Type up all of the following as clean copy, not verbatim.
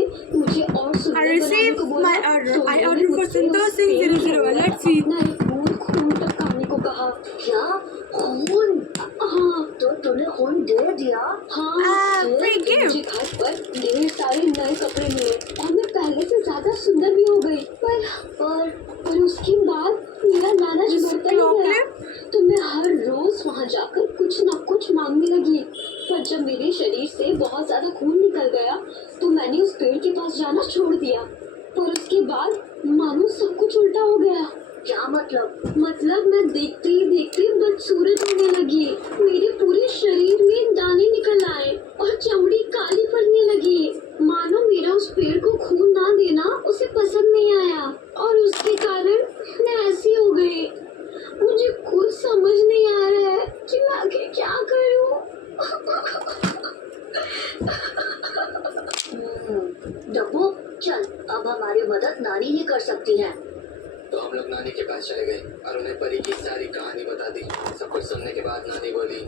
ने मुझे और I सुंदर बनाने received को बोला my order. तो I मैंने ordered for मुझसे उस Santosh पेड़ Singh की 001. जगह Let's see. अपना एक खून टपकाने को कहा। क्या खून? हाँ तो तूने खून दे दिया? हाँ Free तो gift. मुझे घाट पर ढेर सारे नए कपड़े मिले और मैं पहले से ज्यादा सुंदर भी हो गई पर उसके बाद मेरा लालच This बढ़ता ही claw गया clip. तो मैं हर रोज वहाँ जाकर कुछ न कुछ मांगने लगी पर जब मेरे शरीर से बहुत ज्यादा खून निकल गया तो मैंने उस पेड़ के पास जाना छोड़ दिया पर उसके बाद मानो सब कुछ उल्टा हो गया। क्या मतलब? मैं देखते ही देखते बदसूरत होने लगी। मेरे पूरे शरीर में दाने निकल आए और चमड़ी काली पड़ने लगी। मानो मेरा उस पेड़ को खून ना देना उसे पसंद नहीं आया और उसके कारण मैं ऐसी हो गई। मुझे कुछ समझ नहीं आ रहा है कि मैं आगे क्या करूं। डब्बू चल, अब हमारी मदद नानी ही कर सकती है। तो हम लोग नानी के पास चले गए और उन्हें परी की सारी कहानी बता दी। सब कुछ सुनने के बाद नानी बोली,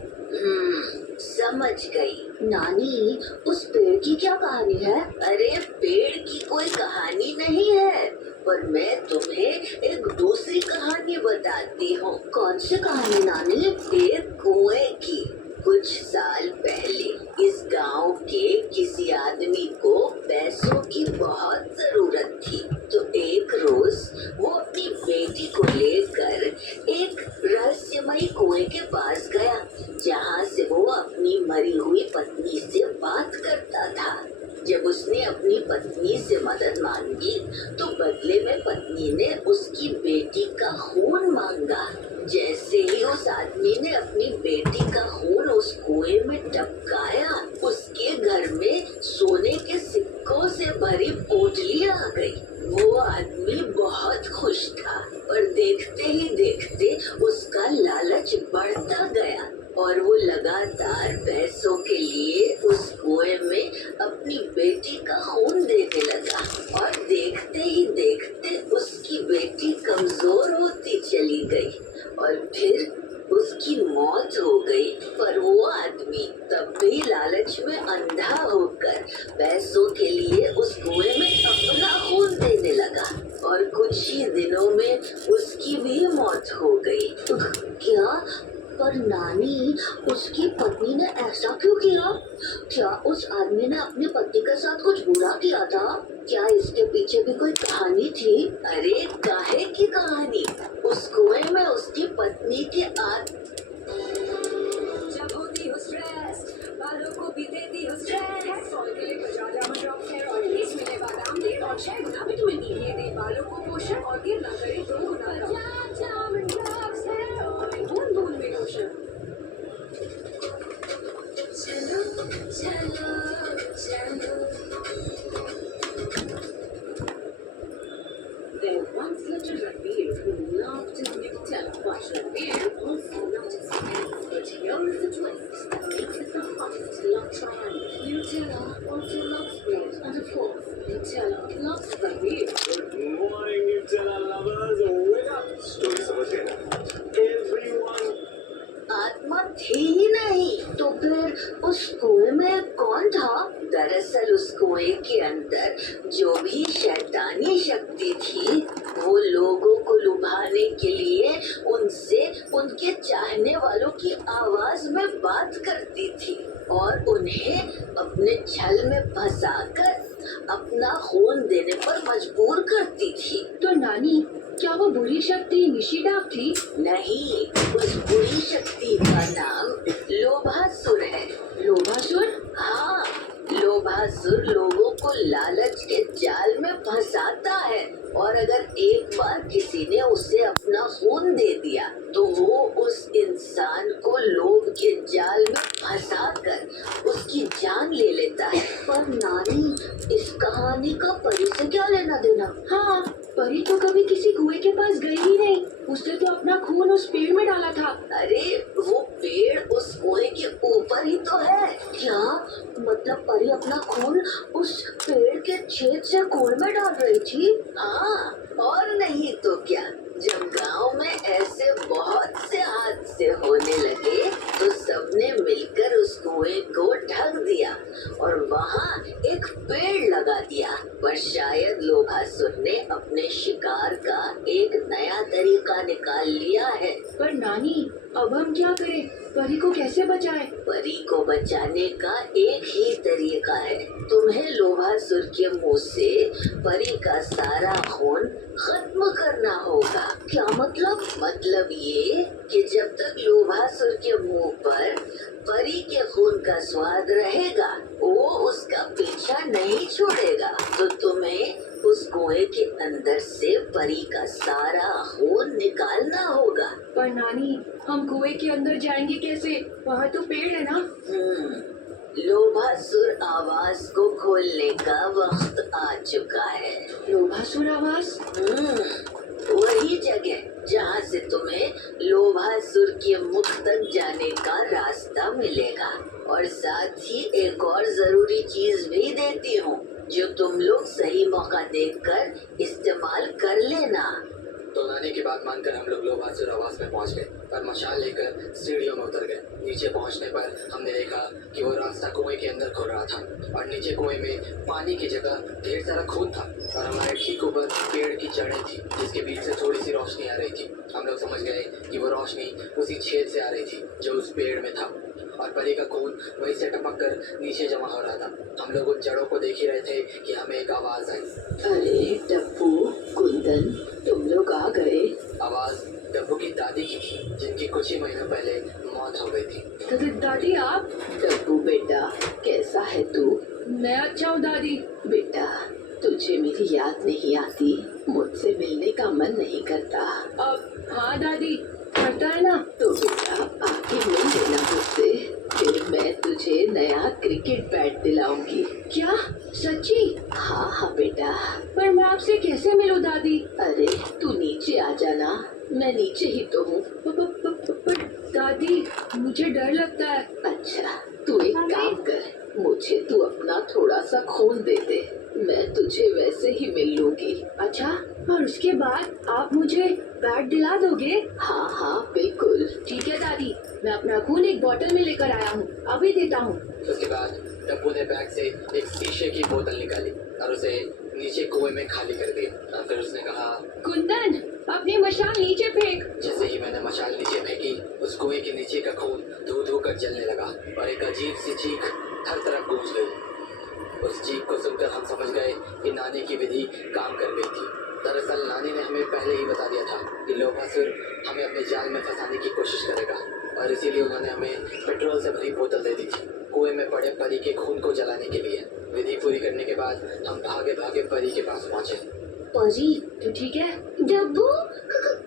समझ गई। नानी, उस पेड़ की क्या कहानी है? अरे पेड़ की कोई कहानी नहीं है, पर मैं तुम्हें एक दूसरी कहानी बताती हूँ। कौन सी कहानी नानी? एक कुएं की। कुछ साल पहले इस गांव के किसी आदमी को पैसों की बहुत जरूरत थी, तो एक रोज वो अपनी बेटी को लेकर एक रहस्यमयी कुएं के पास गया, जहाँ से वो अपनी मरी हुई पत्नी से बात करता था। जब उसने अपनी पत्नी से मदद मांगी तो बदले में पत्नी ने उसकी बेटी का खून मांगा। जैसे ही उस आदमी ने अपनी बेटी का खून उस कुएं में टपकाया, उसके घर में सोने के सिक्कों से भरी पोटली आ गई। वो आदमी बहुत खुश था और देखते ही देखते उसका लालच बढ़ता गया और वो लगातार पैसों के लिए उस कुएं में अपनी बेटी का खून देने लगा और देखते ही देखते उसकी बेटी कमजोर होती चली गई और फिर उसकी मौत हो गई। पर वो आदमी तब भी लालच में अंधा होकर पैसों के लिए उस कुएं में अपना खून देने लगा और कुछ ही दिनों में उसकी भी मौत हो गई। क्या? पर नानी, उसकी पत्नी ने ऐसा क्यों किया? क्या उस आदमी ने अपनी पत्नी के साथ कुछ बुरा किया था? क्या इसके पीछे भी कोई कहानी थी? अरे काहे की कहानी? उस कुएं में उसकी पत्नी की जब होती हो स्ट्रेस, बालों को भी देती हो स्ट्रेस। हेयर फॉल के लिए Bajaj almond drops hair oil, इसमें है बादाम तेल और 6 गुना विटामिन ई। ये दे बालों को पोषण और गिर ना करे 2 गुना का। Bajaj almond drops hair oil, बूंद बूंद में पोषण। चलो चलो चलो। There once lived a Ranveer who loved his Nutella, but Ranveer also loved his friends. But here is the twist that makes it the hottest love triangle. Nutella also loves bread, and of course, Nutella loves Ranveer. Good morning, Nutella lovers. Wake up. Story समझ गए ना? Everyone. आत्मा थी ही नहीं, तो फिर उस कुएं में कौन था? दरअसल उस कुएं के अंदर जो भी शैतानी शक्ति थी, वो लोगों को लुभाने के लिए उनसे उनके चाहने वालों की आवाज में बात करती थी और उन्हें अपने छल में फंसाकर अपना खून देने पर मजबूर करती थी। तो नानी, क्या वो बुरी शक्ति निशिडाप थी? नहीं, उस बुरी शक्ति का नाम लोभासुर है। लोभासुर? हाँ, लोभासुर लोगों को लालच के जाल में फंसाता है और अगर एक बार किसी ने उसे अपना खून दे दिया तो वो उस इंसान को लोभ के जाल में फंसाकर उसकी जान ले लेता है। पर नानी, इस कहानी का परी से क्या लेना देना? हाँ, परी तो कभी किसी कुएं के पास गई ही नहीं। उसने तो अपना खून उस पेड़ में डाला था। अरे वो पेड़ उस कुएं के ऊपर ही तो है। क्या मतलब परी अपना खून उस पेड़ के छेद से कुएं में डाल रही थी? हाँ, और नहीं तो क्या। जब गांव में ऐसे बहुत से हादसे होने लगे तो सबने मिलकर उस कुएं को ढक दिया और वहाँ एक पेड़ लगा दिया। पर शायद लोभासुर ने अपने शिकार का एक नया तरीका निकाल लिया है। पर नानी, अब हम क्या करें? परी को कैसे बचाएं? परी को बचाने का एक ही तरीका है। तुम्हें लोभासुर के मुंह से परी का सारा खून खत्म करना होगा। क्या मतलब? मतलब ये कि जब तक लोभासुर के मुंह पर परी के खून का स्वाद रहेगा, वो उसका पीछा नहीं छोड़ेगा। तो तुम्हें उस कुएं के अंदर से परी का सारा खून निकालना होगा। पर नानी, हम कुएं के अंदर जाएंगे कैसे? वहाँ तो पेड़ है ना। लोभासुर आवाज को खोलने का वक्त आ चुका है। लोभासुर आवाज? वही जगह जहाँ से तुम्हें लोभासुर के मुख तक जाने का रास्ता मिलेगा। और साथ ही एक और जरूरी चीज भी देती हूँ, जो तुम लोग सही मौका देखकर इस्तेमाल कर लेना। तो नानी की बात मानकर हम लोग लोभासुर आवास में पहुंच गए और मशाल लेकर सीढ़ियों में उतर गए। नीचे पहुंचने पर हमने देखा कि वो रास्ता कुएं के अंदर खुल रहा था और नीचे कुएं में पानी की जगह ढेर सारा खून था और हमारे ठीक ऊपर पेड़ की जड़ें थी, जिसके बीच से थोड़ी सी रोशनी आ रही थी। हम लोग समझ गए कि वो रोशनी उसी छेद से आ रही थी जो उस पेड़ में था और परी का खून वहीं से टपक कर नीचे जमा हो रहा था। हम लोग उन जड़ों को देख ही रहे थे कि हमें एक आवाज आई। अरे डब्बू, कुंदन, तुम लोग आ गए। आवाज डब्बू की दादी की थी, जिनकी कुछ ही महीनों पहले मौत हो गई थी। दादी आप? डब्बू बेटा, कैसा है तू? मैं अच्छा हूँ दादी। बेटा, तुझे मेरी याद नहीं आती? मुझसे मिलने का मन नहीं करता? अब हाँ दादी, करता है ना। तो बेटा आके मिल लेना मुझसे, फिर मैं तुझे नया क्रिकेट बैट दिलाऊंगी। क्या? सच्ची? हाँ हाँ बेटा। पर मैं आपसे कैसे मिलूं दादी? अरे तू नीचे आ जाना, मैं नीचे ही तो हूँ। पर दादी, मुझे डर लगता है। अच्छा, तू एक काम कर, मुझे तू अपना थोड़ा सा खून दे दे, मैं तुझे वैसे ही मिल लूंगी। अच्छा, और उसके बाद आप मुझे बैट दिला दोगे? हाँ हाँ बिल्कुल। ठीक है दादी, मैं अपना खून एक बोतल में लेकर आया हूँ, अभी देता हूँ। उसके बाद डब्बू ने बैग से एक शीशे की बोतल निकाली और उसे नीचे कुएं में खाली कर दिया और फिर उसने कहा, कुंदन, अपनी मशाल नीचे फेंक। जैसे ही मैंने मशाल नीचे फेंकी, उस कुएं के नीचे का खून धू धू कर जलने लगा और एक अजीब सी चीख हर तरफ गूंज गई। उस चीख को सुनकर हम समझ गए कि नानी की विधि काम कर गई थी। दरअसल नानी ने हमें पहले ही बता दिया था कि लोभासुर हमें अपने जाल में फंसाने की कोशिश करेगा और इसीलिए उन्होंने हमें पेट्रोल से भरी बोतल दे दी थी कुएं में पड़े परी के खून को जलाने के लिए। विधि पूरी करने के बाद हम भागे भागे परी के पास पहुंचे। परी, तू ठीक है? डब्बू,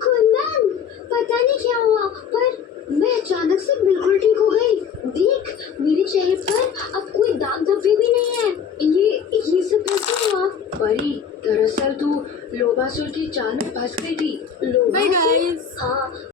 कुंदन, पता नहीं क्या हुआ, पर मैं अचानक से बिल्कुल ठीक हो गई। देख, मेरे चेहरे पर अब कोई दाग धब्बे भी नहीं है। ये सब कैसे हुआ? परी, दरअसल तू लोभासुर की चाल में फंस गई थी। लोभासुर? हाँ,